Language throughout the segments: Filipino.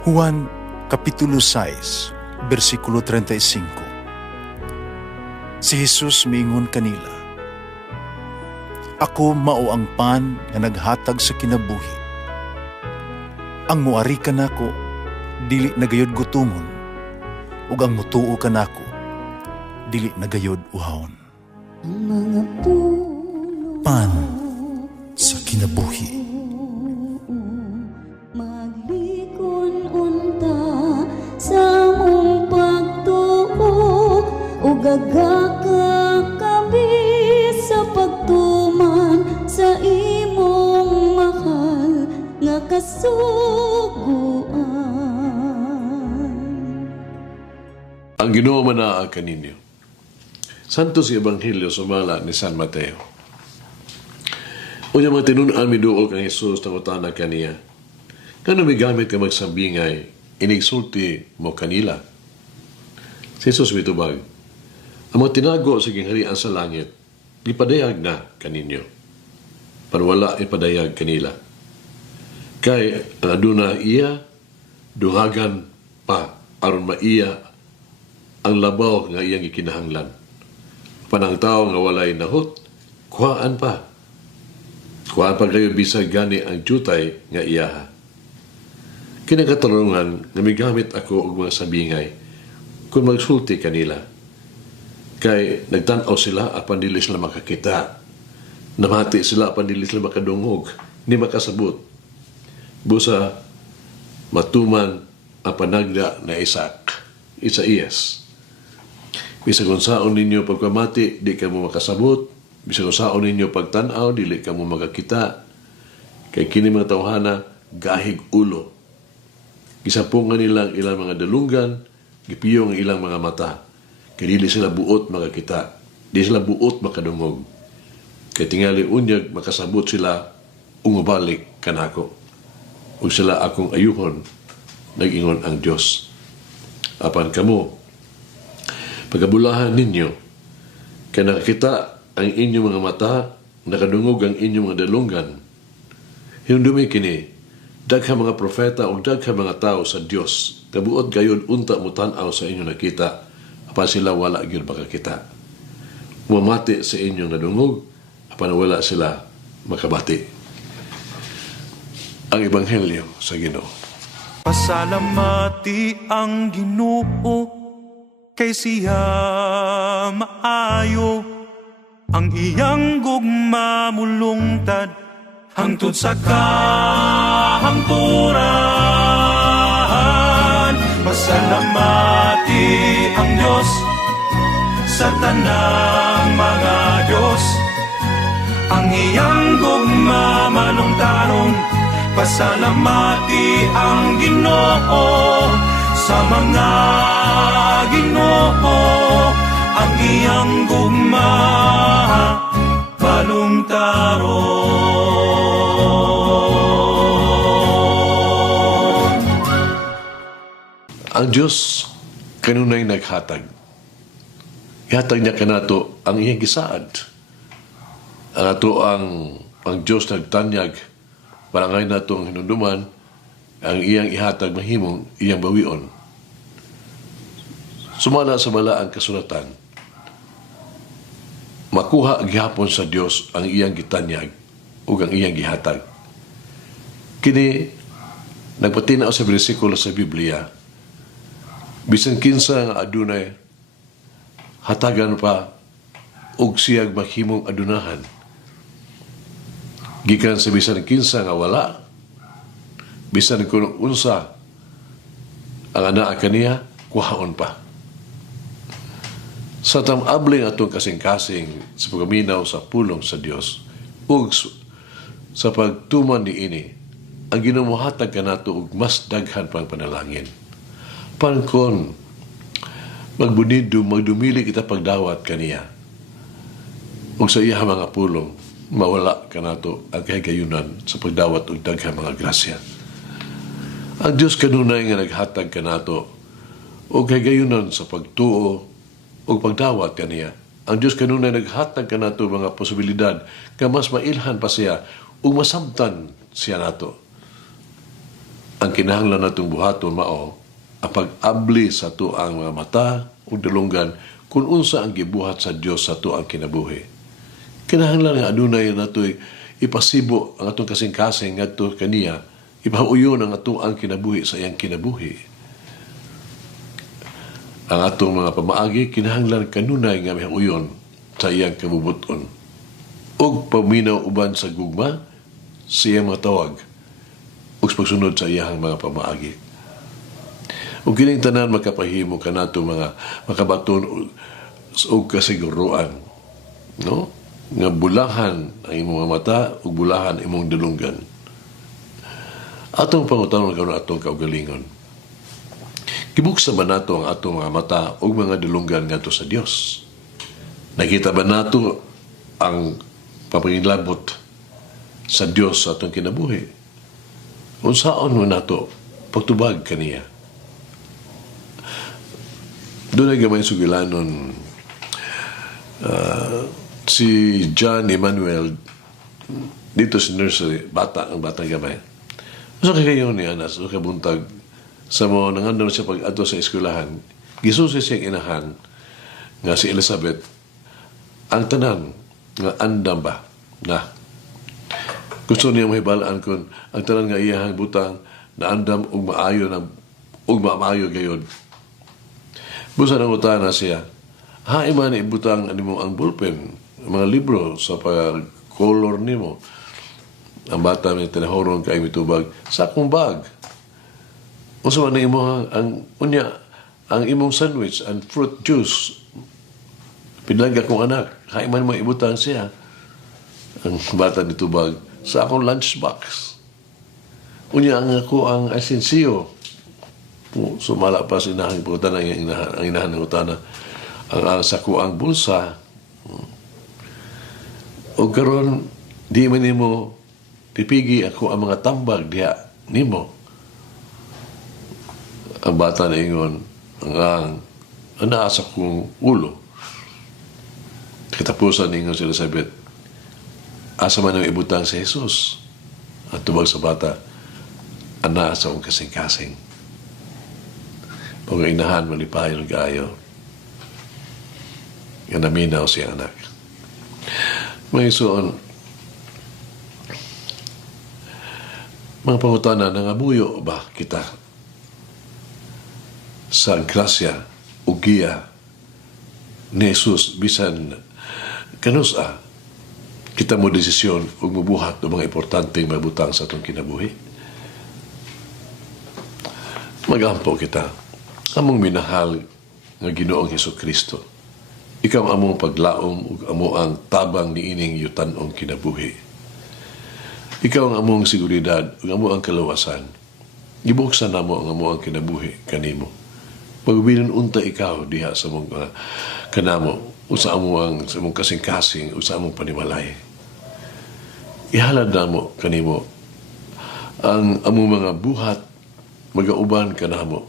Juan Kapitulo 6, versikulo 35. Si Jesus miingon kanila, "Ako mao ang pan nga naghatag sa kinabuhi. Ang muari kanako dili nagayod gutomon, ug ang mutuo kanako dili nagayod uhawon." Ang mga puno Pan sa kinabuhi. maglikon unta sa mong pagtuo ug gagaka kami sa pagtuman sa imong mahal nga kasuguan. Ang Ginoo manaa kaninyo. Santo si Ebanghelyo sumala ni San Mateo. Unya mga tinunan mi duol kang Jesus tangutana kaniya. Kano mi gamit ka magsambingay, inigsulti mo kanila. Si Jesus mitubag, ang mga tinago sa gingharian sa langit, ipadayag na kaninyo. Parwala ipadayag kanila. Kay ang aduna iya, dungagan pa aron maiya ang labaw nga iyang ikinahanglan. Panang tao nga walay nahot, kuhaan pa. Kuhaan pa kayo bisag gani ang jutay nga iyaha. Kinakatarungan nga migamit ako og mga sabingay kung magsulti kanila. Kay nagtanaw sila apan dili sila makakita. Namati sila apan dili sila makadungog, ni makasabot. Busa matuman ang panagda na Isaías. Bisag kung saon ninyo pagpamati, di ka mo makasabot. Bisag kung saon ninyo pagtanaw, dili ka mo makakita. Kay kini mga tawhana, gahig ulo. Gisapungan nilang ilang mga dalunggan, gipiyong ilang mga mata. Kay dili sila buot makakita. Di sila buot makadungog. Kay tingali unyag, makasabot sila, umubalik kanako. Ug sila akong ayuhon, nag-ingon ang Diyos. Apan kamo, pagkabulahan ninyo, kaya nakakita ang inyong mga mata, nakadungog ang inyong mga dalunggan. Hinundumi kini, daghang mga propeta o daghang mga tao sa Diyos, kabuot gayon unta mo tanaw sa inyong nakita, apan sila wala gyud makakita. Umamati sa inyong nadungog, apan wala sila makabati. Ang Ebanghelyo sa Ginoo. Pasalamati ang Ginoo kay siya maayo, ang iyang gugma mulungtad hangtod sa kahangturan. Pasalamati ang Diyos sa tanang mga Diyos, ang iyang gugma malungtaron. Pasalamati ang Ginoo sa mga Ginoo, ang iyang gugma balungtaron. Ang Diyos kanunay naghatag. Ihatag niya kanato ang iyang gisaad. Ang ato ang Diyos nagtanyag parangay na itong hinunduman, ang iyang ihatag mahimong iyang bawion. Sumala sa bala ang kasulatan, makuha gihapon sa Dios ang iyang gitanyag o ang iyang gihatag. Kini, nagpatinaw sa bersikulo sa Biblia, bisan kinsa nga adunay, hatagan pa og siyag mahimong adunahan. Gikan sa bisan kinsa nga wala, bisan kung unsa ang anak kaniya, kuhaon pa. Sa tamabling atong kasing-kasing sa pagaminaw sa pulong sa Dios ug sa pagtuman ni ini, ang ginamuhatag kanato og mas daghan pang panalangin. Pangkon magbunido, magdumili kita pagdawat kaniya ug sa iya mga pulong, mawala ka nato ang kahigayunan sa pagdawat og daghang mga grasya. Ang Diyos kanunay nga naghatag ka nato og kahigayunan sa pagtuo o pagdawat kaniya. Ang Diyos kanunay naghatag ka nato mga posibilidad nga mas mailhan pa siya ug masabtan siya nato. ang kinahanglan natong buhaton mao ang pag-abli sa tuang mga mata ug dalunggan kung unsa ang gibuhat sa Dios sa tuang kinabuhi. Kinahanglan nga adunay natoy ipasibo ang atong kasing-kasing ngadto kaniya, ipauyon ang atong kinabuhi sa iyang kinabuhi. Ang atong mga pamaagi kinahanglan kanunay nga mihauyon sa iyang kabubuton ug paminaw uban sa gugma sa iyang mga tawag ug pagsunod sa iyang mga pamaagi. Ug kining tanan makapahimo kanato mga makabaton ug kasiguruan, no? Nga bulahan ang imong mga mata ug bulahan imong dalunggan. Atong pangutanon karon atong kaugalingon. Gibuksa ba nato ang atong mga mata ug mga dalunggan ngadto sa Dios? Nakita ba nato ang papangilabot sa Dios sa atong kinabuhi? Unsaon mo nato pagtubag kaniya? Doon ay gamay sugilanon si John Emmanuel dito sa nursery, ang bata gamay. So kayo ni Anas, so kabuntag sa mo nangandun siya pag ato sa eskwelahan, gisusi siyang inahan nga si Elizabeth ang tanan nga andam ba na gusto niya mahibalaan kung ang tanan nga iyahang butang na andam ug maayo gayod. Busa nang utana siya, iman ibutang animo ang ballpen, mga libro sa pag-color nimo. Ang bata may tinahorong kay mitubag sa akong bag. Unsa man imo ang imong sandwich and fruit juice. Pinlag akong anak, iman mo ibutang siya. Ang bata nitubag sa akong lunchbox. Unya ang ako ang asensiyo. Sumala pa sa inahang putana ang inahan ng utana ang sako ang bulsa o karon di man nimo pipigi ako ang mga tambag diha nimo. Ang bata na ingon ang anaasa kong ulo. Katapusan ningon si Elizabeth, asa man ang ibutang si Jesus at tubag sa bata, anaasa kong kasing-kasing. O nga inahan malipayon gayo. Nga naminaw siya anak. May suon, mga pangutana, nangamuyo ba kita sa grasya o giya ni Jesus bisan kanusa kita mo desisyon o mabuhat ng mga importanteng mabutang sa itong kinabuhi? Magampo kita. Among minahal nga Ginoong Hesukristo. Ikaw among paglaom ug amo ang tabang ni ining yutan-ong kinabuhi. Ikaw ang among seguridad ug amo ang kalawasan. Gibuksan namo ang amo ang kinabuhi kanimo. Pagbilin unta ikaw diha sa mong kanamo o sa among kasing-kasing o sa among panimalay. Ihalad namo kanimo ang among mga buhat magauban kanamo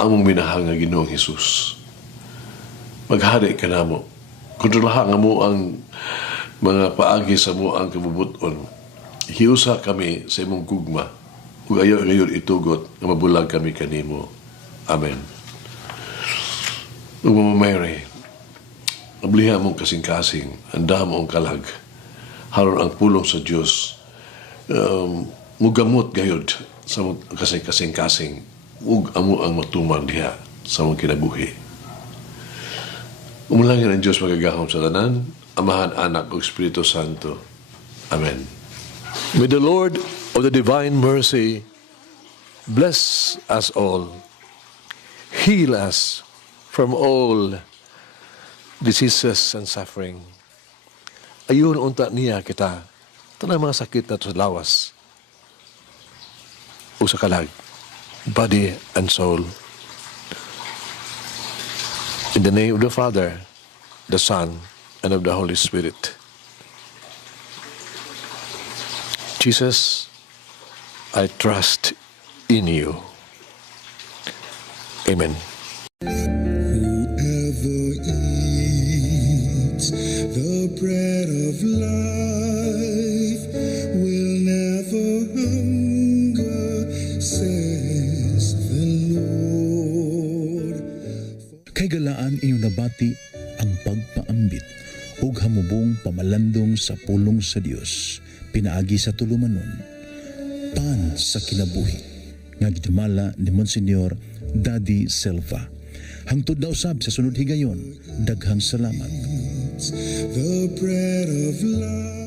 among minahal nga Ginoong Hesus. Maghari ka na mo. Kontrolahan nga mo ang mga paagi sa mo ang kabubuton. Hiusa kami sa imong gugma. Ug ayaw itugot nga mabulag kami kanimo. Amen. Ug Mama Mary, abliha mong kasing-kasing, anda mo ang kalag. Haron ang pulong sa Dios mugamot gayod sa kasing-kasing ug amo ang matuman diha sa mong kinabuhi. Umulangin ang Diyos magagahom sa tanan, Amahan, Anak ug Espiritu Santo. Amen. May the Lord of the Divine Mercy bless us all, heal us from all diseases and suffering. Ayun unta niya kita, tanang mga sakit na sa lawas o sa kalag, body and soul. In the name of the Father, the Son, and of the Holy Spirit. Jesus, I trust in you. Amen. Whoever eats the bread of life will never hunger. Kay galaan inyo nabati ang pagpaambit ug hamubong pamalandong sa pulong sa Dios pinaagi sa tulumanon. Pan sa kinabuhi nga gidumala ni Monsignor Daddy Silva. Hangtod na usab sa sunod higayon, daghang salamat. The bread of life.